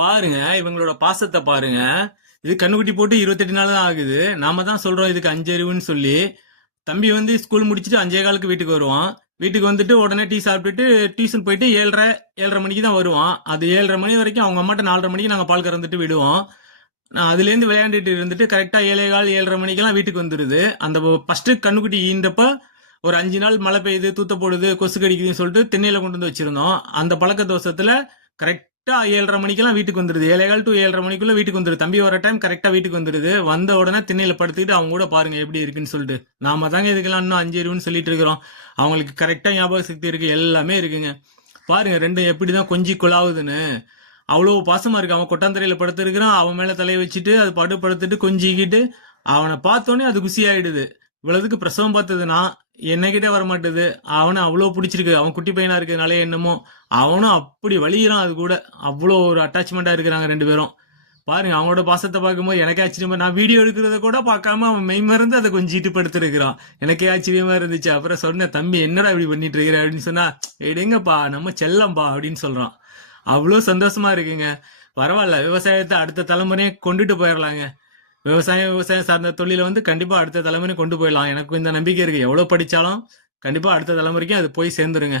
பாருங்க இவங்களோட பாசத்தை பாருங்க. இது கண்ணுக்குட்டி போட்டு இருபத்தெட்டு நாள் தான் ஆகுது. நாம தான் சொல்றோம் இதுக்கு அஞ்சறிவுன்னு சொல்லி. தம்பி வந்து ஸ்கூல் முடிச்சுட்டு அஞ்சே காலுக்கு வீட்டுக்கு வருவான். வீட்டுக்கு வந்துட்டு உடனே டீ சாப்பிட்டுட்டு டியூஷன் போயிட்டு ஏழரை ஏழரை மணிக்கு தான் வருவான். அது ஏழரை மணி வரைக்கும் அவங்க அம்மாட்ட நாலரை மணிக்கு நாங்கள் பால் கறந்துட்டு விடுவோம். நான் அதுலேருந்து விளையாண்டுட்டு இருந்துட்டு கரெக்டாக ஏழே கால் ஏழரை மணிக்கெல்லாம் வீட்டுக்கு வந்துடுது அந்த ஃபஸ்ட்டு கண்ணுக்குட்டி ஈந்தப்ப ஒரு அஞ்சு நாள் மழை பெய்யுது தூத்த போடுது கொசு கடிக்குதுன்னு சொல்லிட்டு திண்ணையில் கொண்டு வந்து வச்சுருந்தோம். அந்த பழக்க தோசத்தில் கரெக்ட் ஏழரை மணிக்கெல்லாம் வீட்டுக்கு வந்துடுது ஏழைகால் டு ஏழரை மணிக்குள்ள வீட்டுக்கு வந்துடுது தம்பி வர டைம் கரெக்டாக வீட்டுக்கு வந்துடுது வந்த உடனே திண்ணையில் படுத்துக்கிட்டு அவங்க கூட பாருங்க எப்படி இருக்குன்னு சொல்லிட்டு. நாம தாங்க இதுக்கெல்லாம் இன்னும் அஞ்சு இருவுன்னு சொல்லிட்டு இருக்கிறோம். அவங்களுக்கு கரெக்டாக ஞாபக சக்தி இருக்கு. எல்லாமே இருக்குங்க. பாருங்க ரெண்டும் எப்படி தான் கொஞ்சி குழாவுதுன்னு. அவ்வளோ பாசமாக இருக்கு. அவன் கொட்டாந்தரையில் படுத்துருக்கிறான். அவன் மேலே தலையை வச்சுட்டு அது படு படுத்துட்டு கொஞ்சிக்கிட்டு அவனை பார்த்தோன்னே அது குசி ஆயிடுது இவ்வளவுக்கு பிரசவம் பார்த்ததுன்னா என்னகிட்ட வரமாட்டேது? அவனை அவ்வளோ பிடிச்சிருக்கு. அவன் குட்டி பையனா இருக்கிறதுனால என்னமோ அவனும் அப்படி வலிகிறான் அது கூட. அவ்வளோ ஒரு அட்டாச்மெண்ட்டாக இருக்கிறாங்க ரெண்டு பேரும். பாருங்க அவனோட பாசத்தை பார்க்கும்போது எனக்கே ஆச்சரியமா நான் வீடியோ எடுக்கிறத கூட பார்க்காம அவன் மெய்மறந்து அதை கொஞ்சம் படுத்துருக்கிறான். எனக்கே ஆச்சரியமா இருந்துச்சு. அப்புறம் சொன்னேன் தம்பி என்னடா இப்படி பண்ணிட்டு இருக்கிற? அப்படின்னு சொன்னா எடுங்கப்பா நம்ம செல்லம்பா அப்படின்னு சொல்றான். அவ்வளோ சந்தோஷமா இருக்குங்க. பரவாயில்ல விவசாயத்தை அடுத்த தலைமுறையை கொண்டுட்டு போயிடலாங்க விவசாயம் விவசாயம் சார்ந்த தொழிலை வந்து கண்டிப்பா அடுத்த தலைமுறை கொண்டு போயிடலாம். எனக்கு இந்த நம்பிக்கை இருக்கு. எவ்வளவு படிச்சாலும் கண்டிப்பா அடுத்த தலைமுறைக்கு அது போய் சேர்ந்துருங்க.